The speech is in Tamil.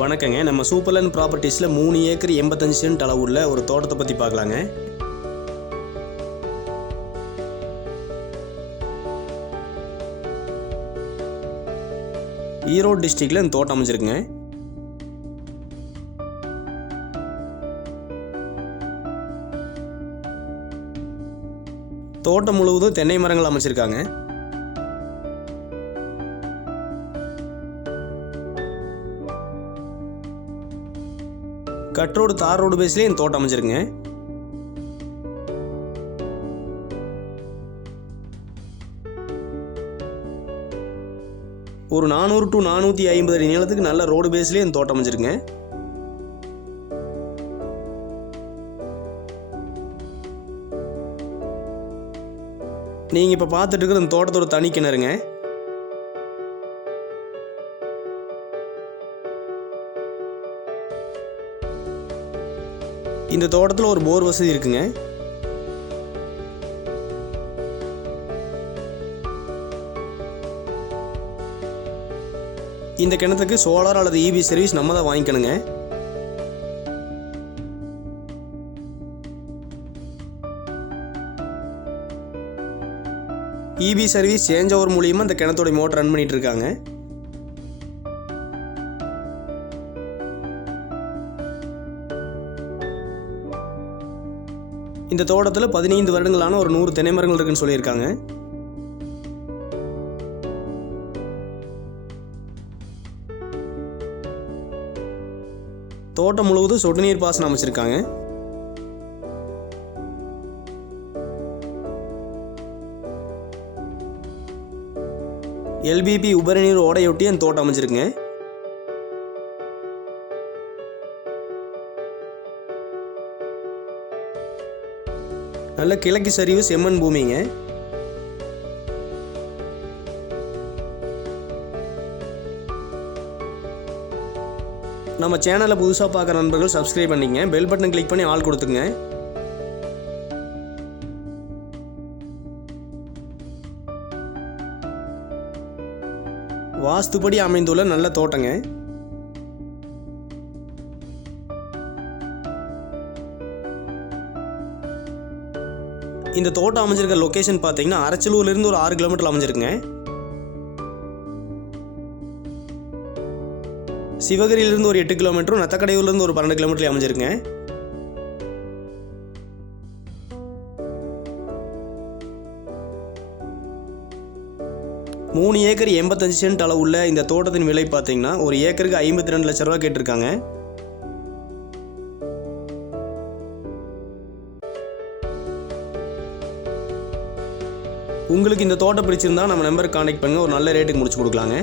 வணக்கங்க. நம்ம சூப்பர்லேண்ட் ப்ராப்பர்ட்டிஸில் மூணு ஏக்கர் எண்பத்தஞ்சு சென்ட் அளவுள்ள ஒரு தோட்டத்தை பற்றி பார்க்கலாங்க. ஈரோடு டிஸ்ட்ரிக்டில் இந்த தோட்டம் அமைஞ்சிருக்குங்க. தோட்டம் முழுவதும் தென்னை மரங்கள் அமைச்சிருக்காங்க கட் ரோடு தார் ரோடு பேஸ்லேயே இந்த தோட்டம் அமைஞ்சிருக்குங்க. ஒரு நானூறு டு நானூற்றி ஐம்பது அடி நீளத்துக்கு நல்ல ரோடு பேஸ்லேயே இந்த தோட்டம் அமைஞ்சிருங்க நீங்கள் இப்போ பார்த்துட்டு இருக்கிற இந்த தோட்டத்தோட தனி கிணறுங்க. இந்த தோட்டத்தில் ஒரு போர் வசதி இருக்குங்க. இந்த கிணத்துக்கு சோலார் அல்லது இபி சர்வீஸ் நம்ம தான் வாங்கிக்கணுங்க. இபி சர்வீஸ் சேஞ்ச் ஓவர் மூலியமாக இந்த கிணத்தோட மோட்டர் ரன் பண்ணிட்டு இருக்காங்க. இந்த தோட்டத்தில் பதினைந்து வருடங்களான ஒரு நூறு தென்னை மரங்கள் இருக்குன்னு சொல்லியிருக்காங்க. தோட்டம் முழுவதும் சொட்டு நீர் பாசனம் அமைச்சிருக்காங்க. எல்பிபி உபரிநீர் ஓடையொட்டி அந்த தோட்டம் அமைச்சிருக்குங்க. நல்ல கிழக்கு சரிவு செம்மண் பூமிங்க. நம்ம சேனலை புதுசாக பார்க்குற நண்பர்கள் சப்ஸ்கிரைப் பண்ணிக்கங்க பெல் பட்டன் கிளிக் பண்ணி ஆள் கொடுத்துங்க வாஸ்துப்படி அமைந்துள்ள நல்ல தோட்டங்க. இந்த தோட்டம் அமைஞ்சிருக்க லொக்கேஷன் பார்த்தீங்கன்னா அரச்சலூர்லேருந்து ஒரு ஆறு கிலோமீட்டர் அமைஞ்சிருக்குங்க. சிவகிரியிலிருந்து ஒரு எட்டு கிலோமீட்டரும் நத்தக்கடையூர்லேருந்து ஒரு பன்னெண்டு கிலோமீட்டர் அமைஞ்சிருக்குங்க. மூணு ஏக்கர் எண்பத்தஞ்சு சென்ட் அளவுள்ள இந்த தோட்டத்தின் விலை பார்த்தீங்கன்னா ஒரு ஏக்கருக்கு ஐம்பத்தி ரெண்டு லட்ச ரூபா கேட்டிருக்காங்க. உங்களுக்கு இந்த தோட்டம் பிடிச்சிருந்தா நம்ம நம்பருக்கு காண்டாக்ட் பண்ணுங்க. ஒரு நல்ல ரேட்டுக்கு முடிச்சு கொடுக்கலாங்க.